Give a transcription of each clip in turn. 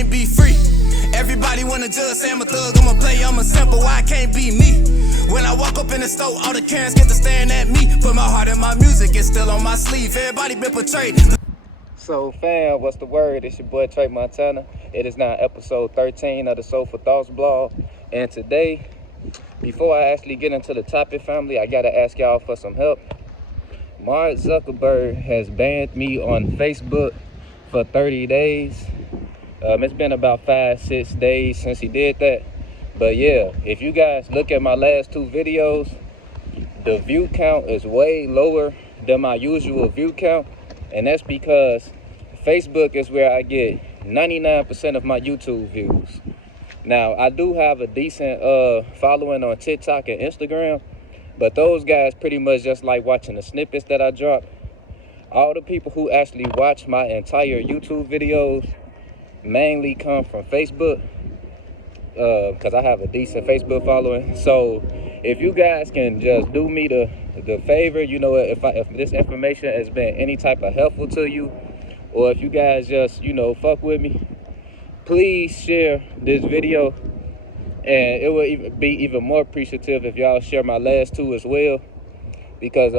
can't be free. Everybody wanna judge, say I'm a thug, I'm a player, I'm a simple, why I can't be me? When I walk up in the store, all the Karens get to staring at me. Put my heart in my music, it's still on my sleeve. Everybody been portrayed. So fam, what's the word? It's your boy Trey Montana. It is now episode 13 of the Soul for Thoughts blog. And today, before I actually get into the topic, family, I gotta ask y'all for some help. Mark Zuckerberg has banned me on Facebook for 30 days. It's been about 5-6 days since he did that. But yeah, if you guys look at my last two videos, the view count is way lower than my usual view count. And that's because Facebook is where I get 99% of my YouTube views. Now, I do have a decent following on TikTok and Instagram, but those guys pretty much just like watching the snippets that I drop. All the people who actually watch my entire YouTube videos mainly come from Facebook, because I have a decent Facebook following. So if you guys can just do me the favor, you know, if this information has been any type of helpful to you, or if you guys just, you know, fuck with me, please share this video. And it will be even more appreciative if y'all share my last two as well, because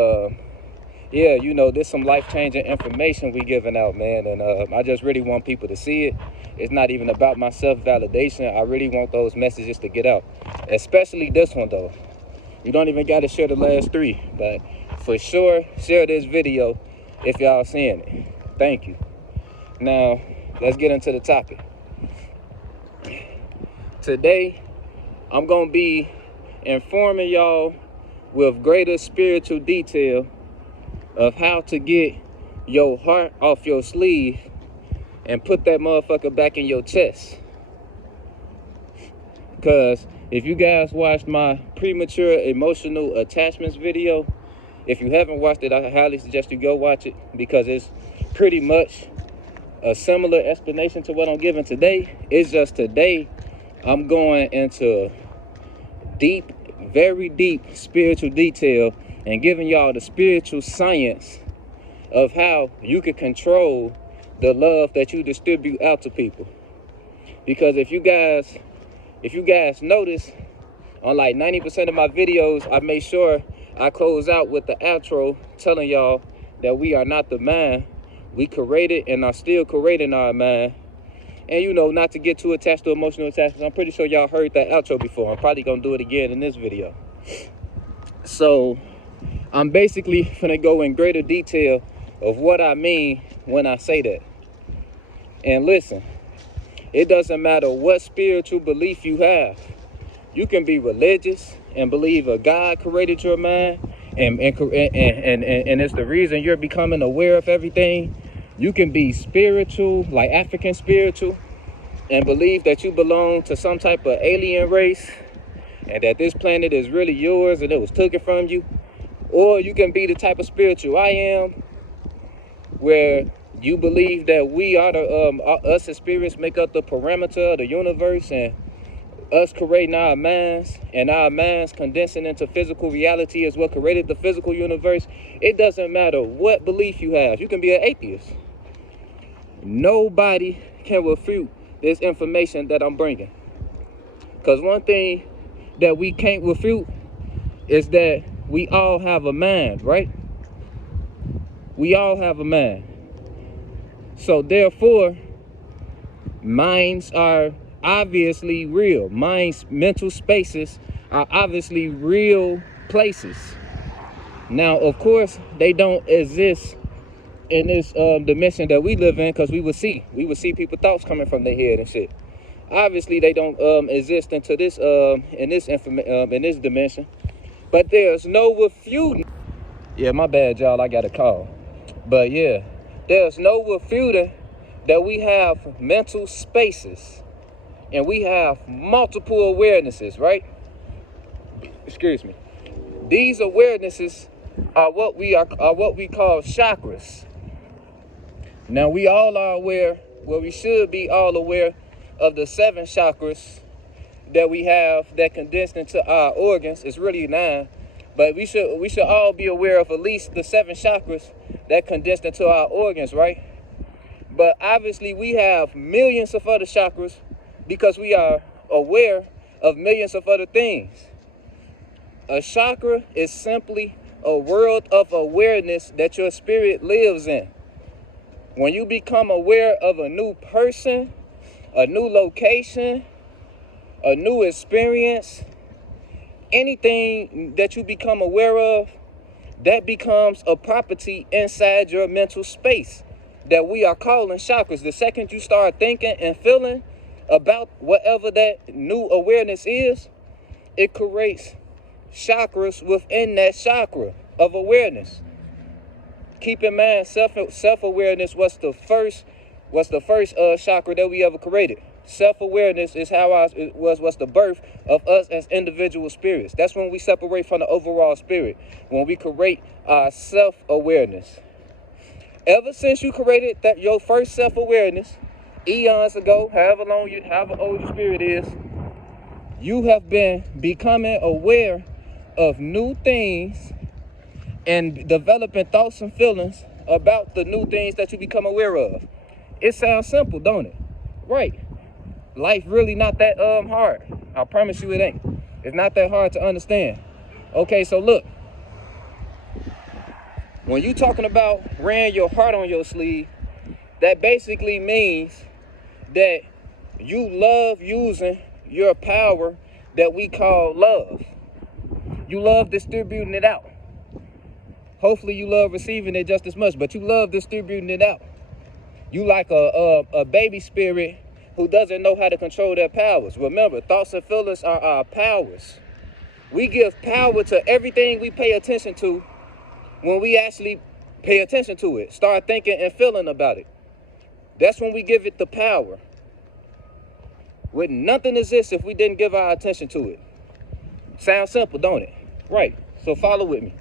yeah, you know, there's some life-changing information we giving out, man, and I just really want people to see it. It's not even about my self-validation. I really want those messages to get out, especially this one, though. You don't even got to share the last three, but for sure, share this video if y'all seeing it. Thank you. Now, let's get into the topic. Today, I'm going to be informing y'all with greater spiritual detail of how to get your heart off your sleeve and put that motherfucker back in your chest. Because if you guys watched my premature emotional attachments video, if you haven't watched it, I highly suggest you go watch it, because it's pretty much a similar explanation to what I'm giving today. It's just today I'm going into deep, very deep spiritual detail and giving y'all the spiritual science of how you can control the love that you distribute out to people. Because if you guys notice, on like 90% of my videos, I make sure I close out with the outro telling y'all that we are not the mind. We created and are still creating our mind. And, you know, not to get too attached to emotional attachments. I'm pretty sure y'all heard that outro before. I'm probably gonna do it again in this video. So I'm basically gonna go in greater detail of what I mean when I say that. And listen, it doesn't matter what spiritual belief you have. You can be religious and believe a God created your mind, and it's the reason you're becoming aware of everything. You can be spiritual, like African spiritual, and believe that you belong to some type of alien race and that this planet is really yours and it was taken from you. Or you can be the type of spiritual I am, where you believe that we are us as spirits make up the parameter of the universe, and us creating our minds and our minds condensing into physical reality is what created the physical universe. It doesn't matter what belief you have. You can be an atheist. Nobody can refute this information that I'm bringing. Because one thing that we can't refute is that we all have a mind, right? We all have a mind. So therefore, minds are obviously real. Minds, mental spaces are obviously real places. Now, of course, they don't exist in this dimension that we live in, because we would see people thoughts coming from their head and shit. Obviously, they don't exist into this in this dimension. But there's no refuting. Yeah, my bad, y'all. I got a call. But yeah, there's no refuting that we have mental spaces and we have multiple awarenesses, right? Excuse me. These awarenesses are what we call chakras. Now, we all are aware, well, we should be all aware of the 7 chakras that we have that condensed into our organs. It's really 9, but we should all be aware of at least the 7 chakras that condensed into our organs, right? But obviously we have millions of other chakras because we are aware of millions of other things. A chakra is simply a world of awareness that your spirit lives in. When you become aware of a new person, a new location, a new experience, anything that you become aware of, that becomes a property inside your mental space that we are calling chakras. The second you start thinking and feeling about whatever that new awareness is, it creates chakras within that chakra of awareness. Keep in mind, self-awareness was the first chakra that we ever created. Self-awareness is was the birth of us as individual spirits. That's when we separate from the overall spirit, when we create our self-awareness. Ever since you created your first self-awareness, eons ago, however old your spirit is, you have been becoming aware of new things and developing thoughts and feelings about the new things that you become aware of. It sounds simple, don't it? Right. Life really not that hard. I promise you it ain't. It's not that hard to understand. Okay, so look. When you talking about wearing your heart on your sleeve, that basically means that you love using your power that we call love. You love distributing it out. Hopefully you love receiving it just as much, but you love distributing it out. You like a baby spirit who doesn't know how to control their powers. Remember, thoughts and feelings are our powers. We give power to everything we pay attention to when we actually pay attention to it. Start thinking and feeling about it. That's when we give it the power. Would nothing exist if we didn't give our attention to it? Sounds simple, don't it? Right. So follow with me.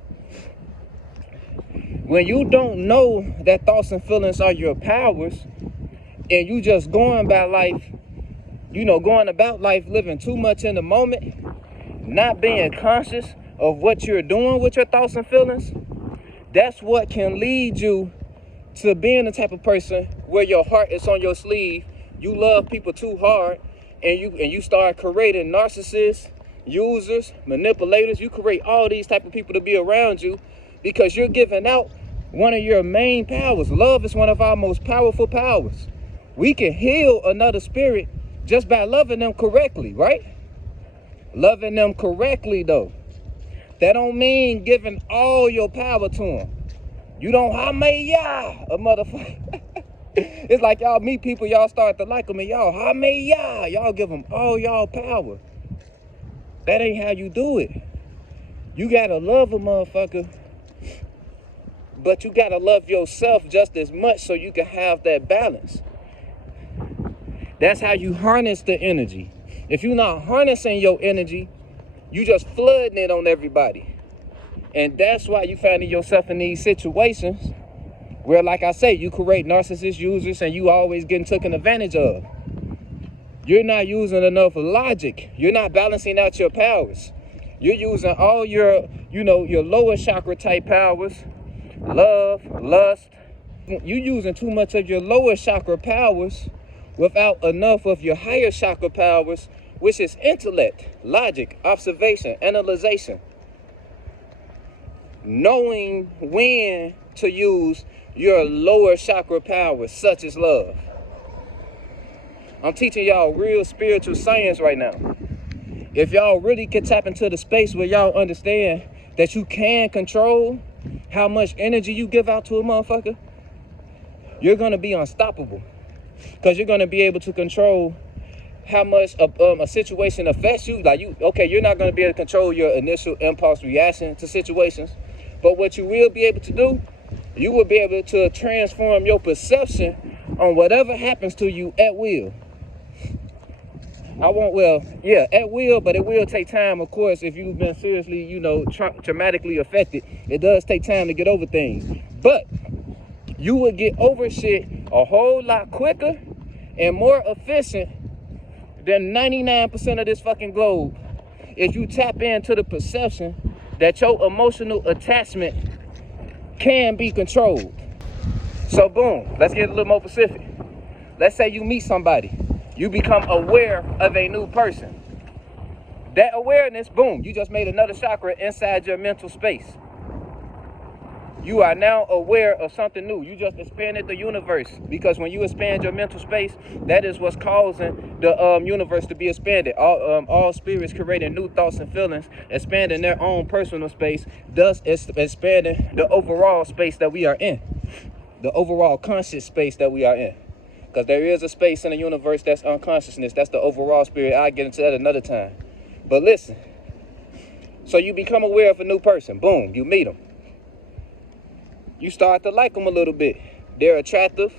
When you don't know that thoughts and feelings are your powers, and you just going about life living too much in the moment, not being conscious of what you're doing with your thoughts and feelings, that's what can lead you to being the type of person where your heart is on your sleeve. You love people too hard, and you start creating narcissists, users, manipulators. You create all these type of people to be around you because you're giving out one of your main powers. Love is one of our most powerful powers. We can heal another spirit just by loving them correctly, right? Loving them correctly, though. That don't mean giving all your power to them. You don't Hameya a motherfucker. It's like y'all meet people, y'all start to like them, and y'all Hameya. Y'all give them all y'all power. That ain't how you do it. You gotta love a motherfucker, but you gotta love yourself just as much so you can have that balance. That's how you harness the energy. If you're not harnessing your energy, you just flooding it on everybody. And that's why you finding yourself in these situations where, like I say, you create narcissist users and you always getting taken advantage of. You're not using enough logic. You're not balancing out your powers. You're using all your lower chakra type powers, love, lust. You're using too much of your lower chakra powers without enough of your higher chakra powers, which is intellect, logic, observation, analyzation. Knowing when to use your lower chakra powers, such as love. I'm teaching y'all real spiritual science right now. If y'all really can tap into the space where y'all understand that you can control how much energy you give out to a motherfucker, you're going to be unstoppable. Because you're going to be able to control how much a situation affects you. Like you're not going to be able to control your initial impulse reaction to situations. But what you will be able to do, you will be able to transform your perception on whatever happens to you at will. At will, but it will take time, of course, if you've been seriously, traumatically affected. It does take time to get over things. But you will get over shit a whole lot quicker and more efficient than 99% of this fucking globe if you tap into the perception that your emotional attachment can be controlled. So boom, let's get a little more specific. let's say you meet somebody, you become aware of a new person. That awareness, boom, you just made another chakra inside your mental space. You are now aware of something new. You just expanded the universe, because when you expand your mental space, that is what's causing the universe to be expanded. All spirits creating new thoughts and feelings, expanding their own personal space, thus expanding the overall space that we are in, the overall conscious space that we are in. Because there is a space in the universe that's unconsciousness. That's the overall spirit. I'll get into that another time. But listen, so you become aware of a new person. Boom, you meet them. You start to like them a little bit. They're attractive.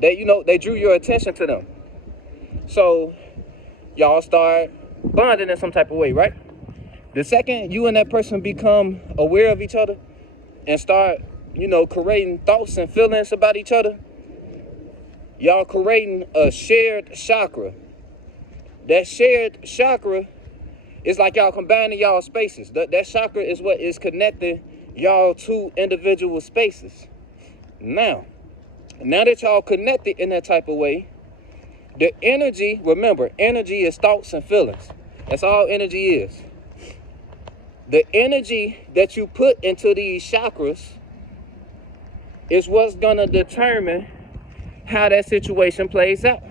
They drew your attention to them. So y'all start bonding in some type of way, right? The second you and that person become aware of each other and start, creating thoughts and feelings about each other, y'all creating a shared chakra. That shared chakra is like y'all combining y'all spaces. That chakra is what is connecting y'all two individual spaces. Now that y'all connected in that type of way, the energy, remember, energy is thoughts and feelings. That's all energy is. The energy that you put into these chakras is what's gonna determine how that situation plays out.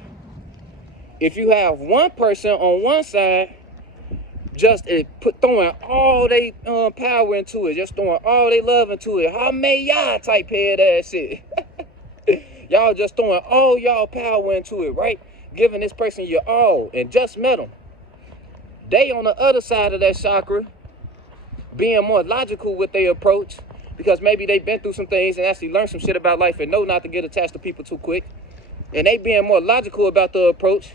If you have one person on one side just throwing all they power into it, just throwing all they love into it, how may y'all type head ass shit. Y'all just throwing all y'all power into it, right? Giving this person your all, and just met them. They on the other side of that chakra, being more logical with their approach, because maybe they've been through some things and actually learned some shit about life and know not to get attached to people too quick. And they being more logical about the approach.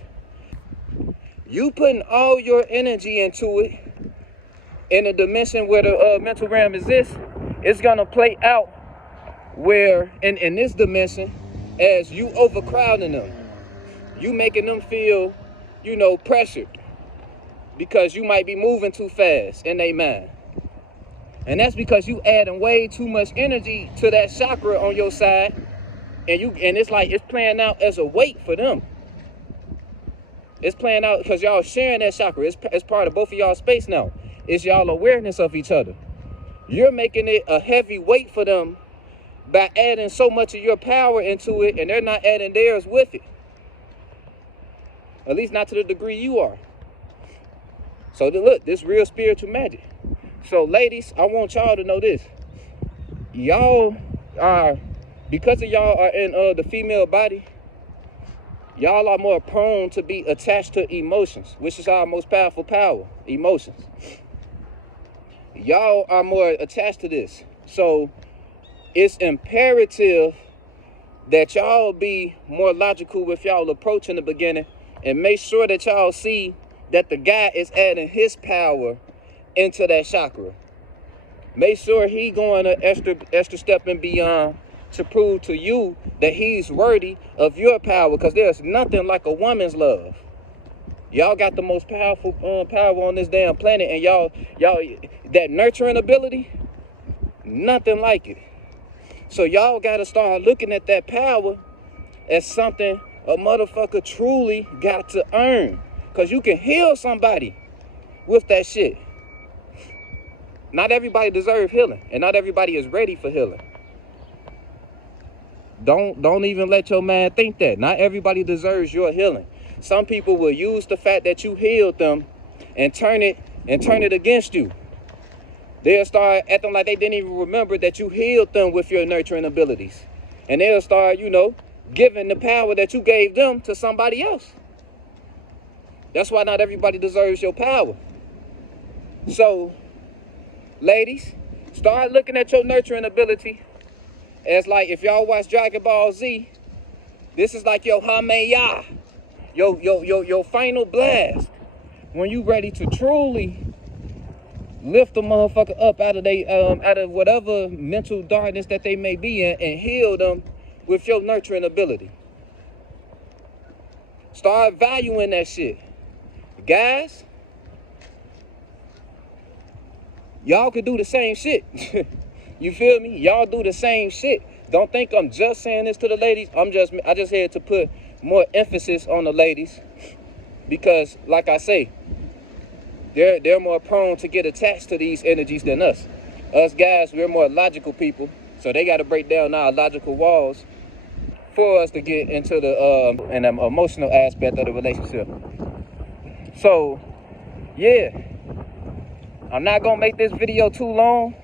You putting all your energy into it in a dimension where the mental realm exists, it's gonna play out where in this dimension as you overcrowding them. You making them feel, pressured because you might be moving too fast in their mind. And that's because you adding way too much energy to that chakra on your side, and it's like it's playing out as a weight for them. It's playing out because y'all sharing that chakra. It's part of both of y'all space now. It's y'all awareness of each other. You're making it a heavy weight for them by adding so much of your power into it, and they're not adding theirs with it. At least not to the degree you are. So look, this real spiritual magic. So ladies, I want y'all to know this. Y'all are, because of y'all are in the female body, y'all are more prone to be attached to emotions, which is our most powerful power, emotions. Y'all are more attached to this. So it's imperative that y'all be more logical with y'all approach in the beginning, and make sure that y'all see that the guy is adding his power into that chakra. Make sure he going an extra step and beyond to prove to you that he's worthy of your power, because there's nothing like a woman's love. Y'all got the most powerful power on this damn planet, and y'all that nurturing ability, nothing like it. So y'all gotta start looking at that power as something a motherfucker truly got to earn, because you can heal somebody with that shit. Not everybody deserves healing, and not everybody is ready for healing. Don't even let your man think that. Not everybody deserves your healing. Some people will use the fact that you healed them and turn it against you. They'll start acting like they didn't even remember that you healed them with your nurturing abilities. And they'll start, giving the power that you gave them to somebody else. That's why not everybody deserves your power. So, ladies, start looking at your nurturing ability as like, if y'all watch Dragon Ball Z, this is like your Hameya, your final blast. When you ready to truly lift the motherfucker up out of whatever mental darkness that they may be in, and heal them with your nurturing ability. Start valuing that shit. Guys, y'all could do the same shit. You feel me? Y'all do the same shit. Don't think I'm just saying this to the ladies. I just had to put more emphasis on the ladies because, like I say, they're more prone to get attached to these energies than us. Us guys, we're more logical people, so they got to break down our logical walls for us to get into the an emotional aspect of the relationship. So, yeah, I'm not gonna make this video too long.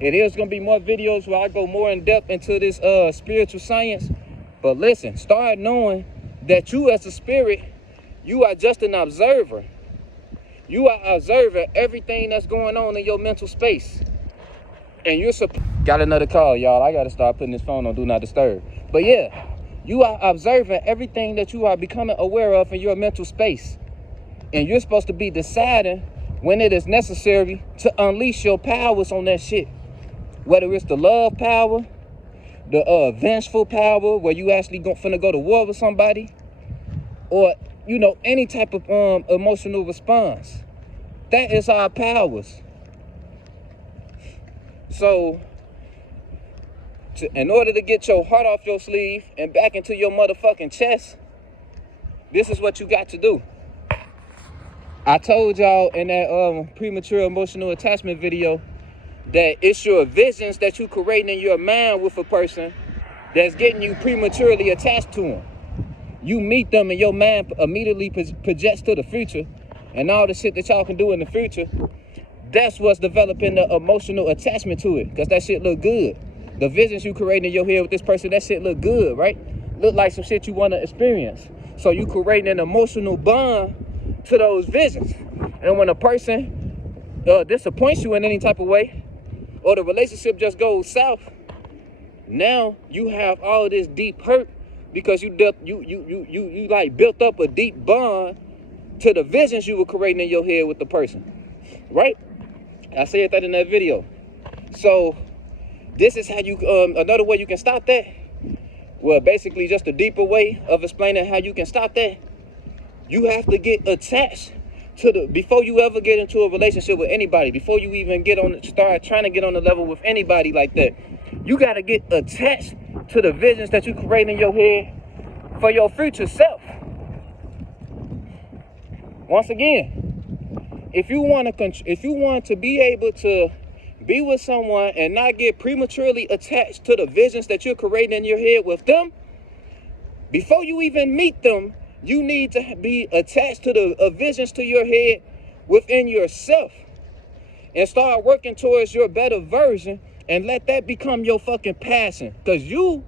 It is gonna be more videos where I go more in depth into this spiritual science. But listen, start knowing that you as a spirit, you are just an observer. You are observing everything that's going on in your mental space. And you're got another call, y'all. I gotta start putting this phone on Do Not Disturb. But yeah, you are observing everything that you are becoming aware of in your mental space. And you're supposed to be deciding when it is necessary to unleash your powers on that shit. Whether it's the love power, the vengeful power, where you actually finna go to war with somebody, or, you know, any type of emotional response. That is our powers. So, in order to get your heart off your sleeve and back into your motherfucking chest, this is what you got to do. I told y'all in that premature emotional attachment video that it's your visions that you creating in your mind with a person that's getting you prematurely attached to them. You meet them and your mind immediately projects to the future, and all the shit that y'all can do in the future, that's what's developing the emotional attachment to it, because that shit look good. The visions you creating in your head with this person, that shit look good, right? Look like some shit you want to experience. So you creating an emotional bond to those visions. And when a person disappoints you in any type of way, or the relationship just goes south, now you have all of this deep hurt because you like built up a deep bond to the visions you were creating in your head with the person, right? I said that in that video. So this is how you another way you can stop that. Well, basically just a deeper way of explaining how you can stop that. You have to get attached to before you ever get into a relationship with anybody, before you even start trying to get on the level with anybody like that, you got to get attached to the visions that you create in your head for your future self. Once again, if you want to be able to be with someone and not get prematurely attached to the visions that you're creating in your head with them, before you even meet them, you need to be attached to the visions to your head within yourself and start working towards your better version and let that become your fucking passion. Because you're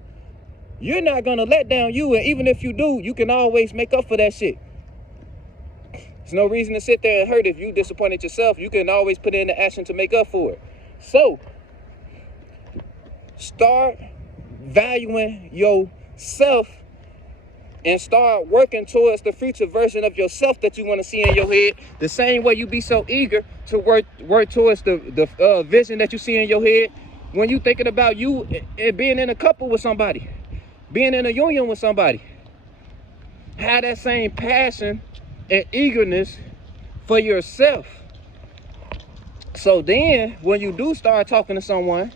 not going to let down you. And even if you do, you can always make up for that shit. There's no reason to sit there and hurt if you disappointed yourself. You can always put in the action to make up for it. So, start valuing yourself and start working towards the future version of yourself that you want to see in your head. The same way you be so eager to work towards the vision that you see in your head when you thinking about you and being in a couple with somebody, being in a union with somebody. Have that same passion and eagerness for yourself. So then, when you do start talking to someone,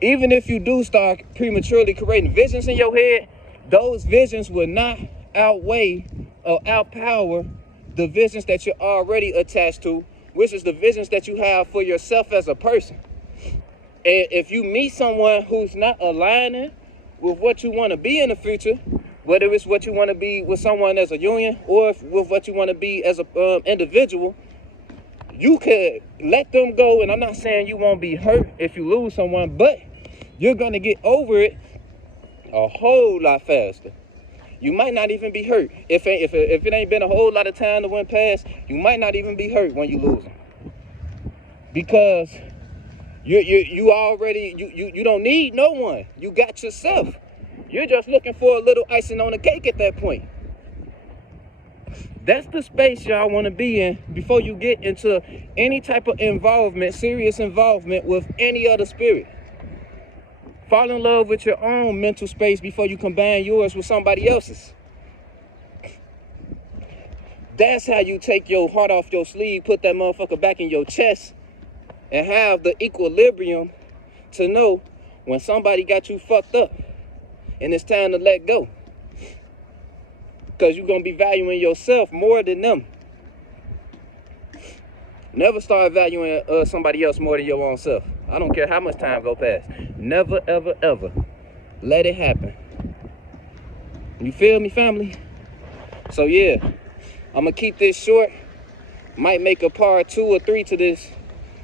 even if you do start prematurely creating visions in your head, those visions will not outweigh or outpower the visions that you're already attached to, which is the visions that you have for yourself as a person. And if you meet someone who's not aligning with what you want to be in the future, whether it's what you want to be with someone as a union or with what you want to be as a individual, you could let them go. And I'm not saying you won't be hurt if you lose someone, but you're going to get over it a whole lot faster. You might not even be hurt. If it ain't been a whole lot of time that went past, you might not even be hurt when you lose them. Because you already, you don't need no one. You got yourself. You're just looking for a little icing on the cake at that point. That's the space y'all want to be in before you get into any type of involvement, serious involvement with any other spirit. Fall in love with your own mental space before you combine yours with somebody else's. That's how you take your heart off your sleeve, put that motherfucker back in your chest, and have the equilibrium to know when somebody got you fucked up. and it's time to let go. Because you're going to be valuing yourself more than them. Never start valuing somebody else more than your own self. I don't care how much time go past. Never, ever, ever let it happen. You feel me, family? So yeah, I'm going to keep this short. Might make a part 2 or 3 to this,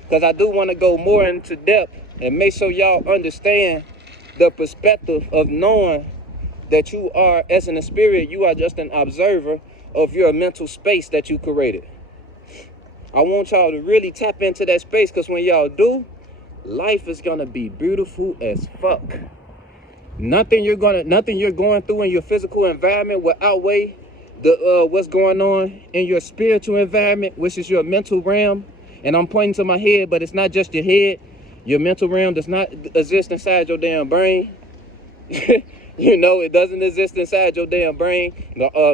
because I do want to go more into depth and make sure y'all understand the perspective of knowing that you are, as in the spirit, you are just an observer of your mental space that you created. I want y'all to really tap into that space, because when y'all do, life is gonna be beautiful as fuck. Nothing you're going through in your physical environment will outweigh the what's going on in your spiritual environment, which is your mental realm. And I'm pointing to my head, but it's not just your head. Your mental realm does not exist inside your damn brain. You know, it doesn't exist inside your damn brain.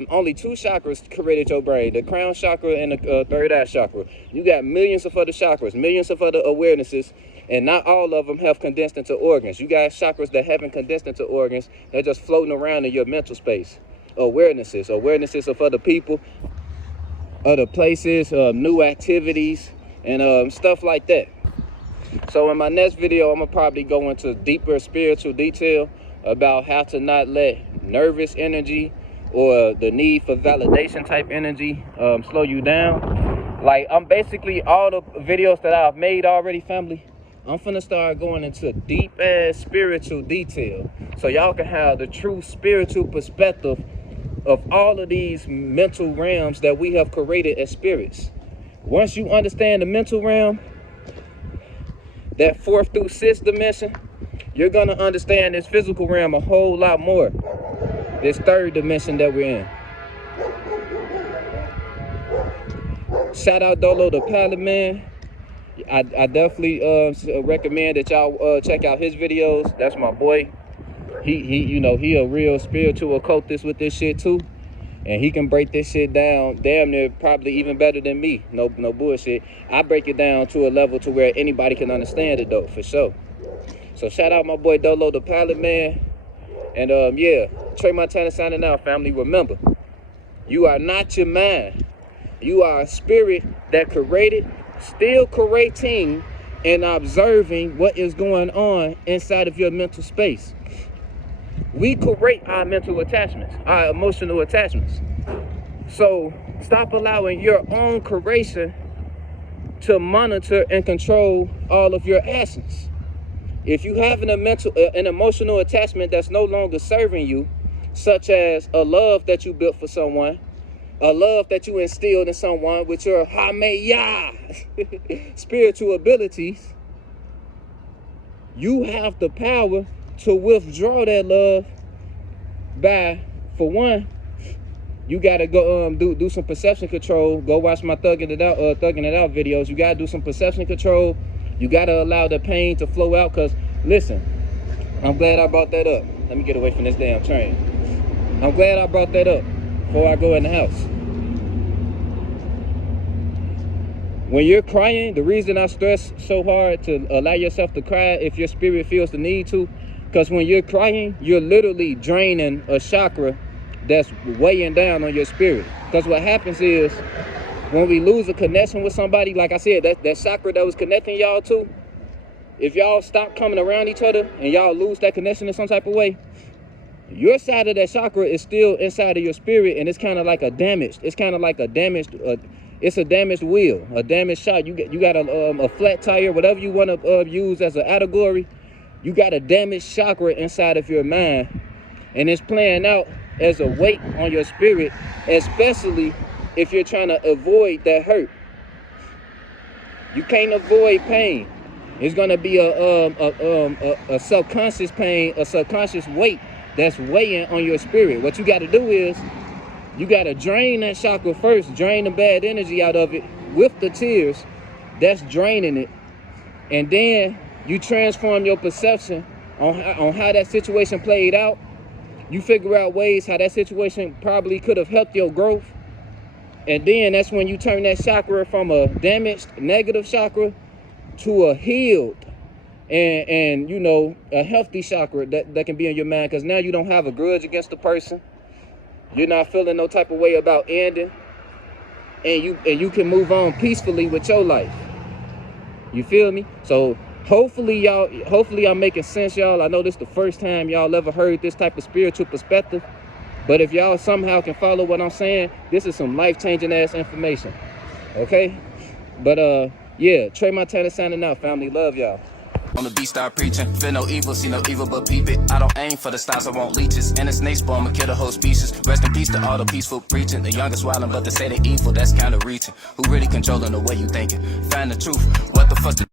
Only 2 chakras created your brain, the crown chakra and the third eye chakra. You got millions of other chakras, millions of other awarenesses, and not all of them have condensed into organs. You got chakras that haven't condensed into organs. They're just floating around in your mental space. Awarenesses of other people, other places, new activities, and stuff like that. So in my next video, I'm going to probably go into deeper spiritual detail about how to not let nervous energy or the need for validation type energy slow you down. Like, I'm basically, all the videos that I've made already, family, I'm finna start going into deep ass spiritual detail, so y'all can have the true spiritual perspective of all of these mental realms that we have created as spirits. Once you understand the mental realm, that 4th through 6th dimension, you're going to understand this physical realm a whole lot more. This 3rd dimension that we're in. Shout out Dolo the Pilot Man. I definitely recommend that y'all check out his videos. That's my boy. He a real spiritual occultist with this shit too. And he can break this shit down damn near probably even better than me. No bullshit. I break it down to a level to where anybody can understand it though, for sure. So shout out my boy Dolo the Pilot Man. And yeah, Trey Montana signing out, family. Remember, you are not your mind. You are a spirit that created, still creating, and observing what is going on inside of your mental space. We create our mental attachments, our emotional attachments. So stop allowing your own creation to monitor and control all of your actions. If you have an emotional attachment that's no longer serving you, such as a love that you built for someone, a love that you instilled in someone with your Hameya spiritual abilities, you have the power to withdraw that love by, for one, you gotta go do some perception control. Go watch my thugging it out videos. You gotta do some perception control. You gotta allow the pain to flow out. Cause listen, I'm glad I brought that up. Let me get away from this damn train. I'm glad I brought that up before I go in the house. When you're crying, the reason I stress so hard to allow yourself to cry if your spirit feels the need to, because when you're crying, you're literally draining a chakra that's weighing down on your spirit. Because what happens is, when we lose a connection with somebody, like I said, that chakra that was connecting y'all to, if y'all stop coming around each other and y'all lose that connection in some type of way, your side of that chakra is still inside of your spirit, and it's kind of like a damaged, it's a damaged wheel, a damaged shot. You got a flat tire, whatever you want to use as an allegory. You got a damaged chakra inside of your mind, and it's playing out as a weight on your spirit, especially if you're trying to avoid that hurt. You can't avoid pain. It's gonna be a subconscious pain, a subconscious weight that's weighing on your spirit. What you got to do is, you got to drain that chakra first, drain the bad energy out of it with the tears. That's draining it. And then you transform your perception on how that situation played out. You figure out ways how that situation probably could have helped your growth. And then that's when you turn that chakra from a damaged, negative chakra to a healed, and you know, a healthy chakra that can be in your mind, because now you don't have a grudge against the person. You're not feeling no type of way about ending, and you can move on peacefully with your life. You feel me? So hopefully I'm making sense, y'all. I know this is the first time y'all ever heard this type of spiritual perspective, but if y'all somehow can follow what I'm saying, this is some life-changing ass information. Okay? But yeah, Trey Montana signing out, family. Love y'all. On the beat, start preaching. Feel no evil, see no evil, but peep it. I don't aim for the stars, I want leeches. And it's snakes, but I'ma kill the whole species. Rest in peace to all the peaceful preaching. The youngest wildin', but they say they evil, that's kinda reaching. Who really controlling the way you thinking? Find the truth. What the fuck's the